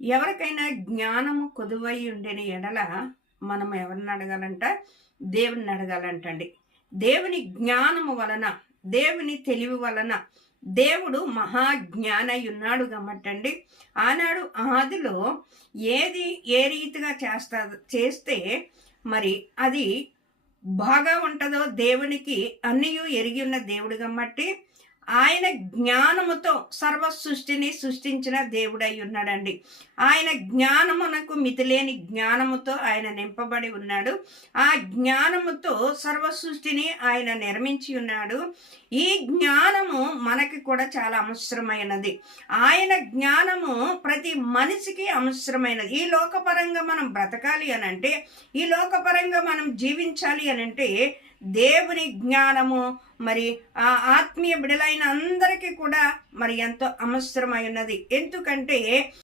ఎవరికైనా జ్ఞానము కొదువై ఉండిన ఎడల మనం ఎవరిని అడగాలంట? దేవుని అడగాలంటండి. దేవుని జ్ఞానము వలన, దేవుని తెలివి వలన దేవుడు మహాజ్ఞానై ఉన్నాడు గమ్మటండి. ఆనాడు ఆదిలో ఏది ఏ రీతిగా చేస్తే మరి అది బాగా ఉంటుందో దేవునికి అన్నయూ ఎరిగి ఉన్న దేవుడు గమ్మట్టి ఆయన జ్ఞానముతో సర్వ సృష్టిని సృష్టించిన దేవుడై ఉన్నాడండి. ఆయన జ్ఞానమునకు మితిలేని జ్ఞానముతో ఆయన నింపబడి ఉన్నాడు. ఆ జ్ఞానముతో సర్వ సృష్టిని ఆయన నిర్మించి ఉన్నాడు. ఈ జ్ఞానము మనకి కూడా చాలా అవసరమైనది. ఆయన జ్ఞానము ప్రతి మనిషికి అవసరమైనది. ఈ లోకపరంగా మనం బ్రతకాలి అనంటే, ఈ లోకపరంగా మనం జీవించాలి అనంటే దేవుని జ్ఞానము మరి ఆ ఆత్మీయ బిడలైన అందరికీ కూడా మరి ఎంతో అవసరమై ఉన్నది. ఎందుకంటే